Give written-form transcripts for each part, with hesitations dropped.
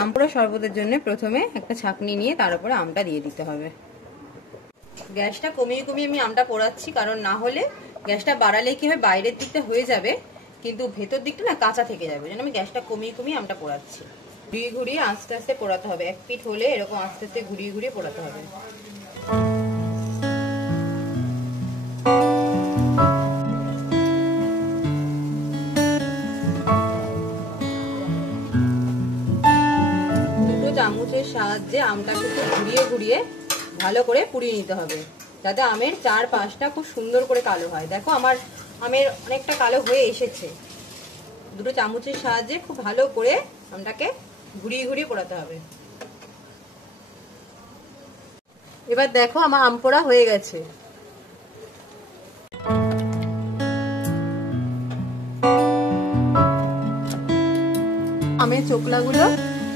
আম পোড়া শরবতের জন্য প্রথমে একটা ছাঁকনি নিয়ে তার উপরে আমটা দিয়ে দিতে হবে। গ্যাসটা কমিয়ে কমিয়ে আমি আমটা পোড়াচ্ছি, কারণ না হলে গ্যাসটা বাড়ালে কি হয় বাইরের দিকটা হয়ে যাবে কিন্তু ভেতর দিকটা না কাঁচা থেকে যাবে। যেন আমি গ্যাসটা কমিয়ে কমিয়ে আমটা পোড়াচ্ছি। ঘুরিয়ে ঘুরিয়ে আস্তে আস্তে পোড়াতে হবে। এক পিঠ হলে এরকম আস্তে আস্তে ঘুরিয়ে ঘুরিয়ে পোড়াতে হবে। দুটো চামচের সাহায্যে আমটাকে খুব ঘুরিয়ে ঘুরিয়ে ভালো করে পুড়িয়ে নিতে হবে, যাতে আমের চার পাশটা খুব সুন্দর করে কালো হয়। দেখো আমার আমের অনেকটা কালো হয়ে এসেছে। দুটো চামচের সাহায্যে খুব ভালো করে আমটাকে ঘুরিয়ে ঘুরিয়ে পোড়াতে হবে। এবার দেখো আমার আম পোড়া হয়ে গেছে। আমের চোকলাগুলো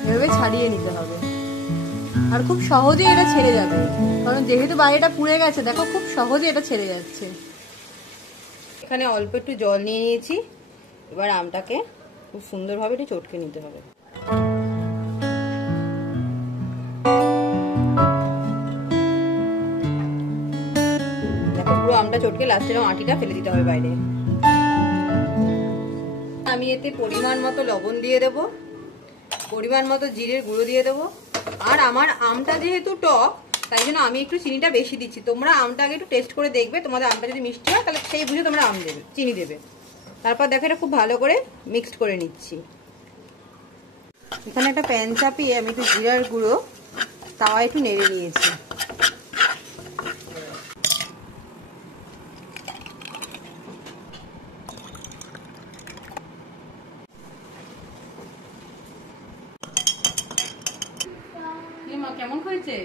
এভাবে ছাড়িয়ে নিতে হবে, আর খুব সহজে এটা ছেড়ে যাবে, কারণ যেহেতু বাইরেটা পুড়ে গেছে দেখো খুব সহজে এটা ছেড়ে যাচ্ছে। এখানে অল্প একটু জল নিয়ে নিয়েছি। এবার আমটাকে খুব সুন্দরভাবে একটু চটকে নিতে হবে। দেখো পুরো আমটা চটকে লাস্টের আটিটা ফেলে দিতে হবে বাইরে। আমি এতে পরিমাণ মতো লবণ দিয়ে দেব, পরিমাণ মতো জিরের গুঁড়ো দিয়ে দেবো। আর আমার আমটা যেহেতু টক তাই জন্য আমি একটু চিনিটা বেশি দিচ্ছি। তোমরা আমটা আগে একটু টেস্ট করে দেখবে, তোমাদের আমটা যদি মিষ্টি হয় তাহলে সেই বুঝে তোমরা আম দেবে, চিনি দেবে। তারপর দেখো এটা খুব ভালো করে মিক্সড করে নিচ্ছি। এখানে একটা প্যান চাপিয়ে আমি একটু জিরার গুঁড়ো তাওয়ায় একটু নেড়ে নিয়েছি। কেমন হয়েছে?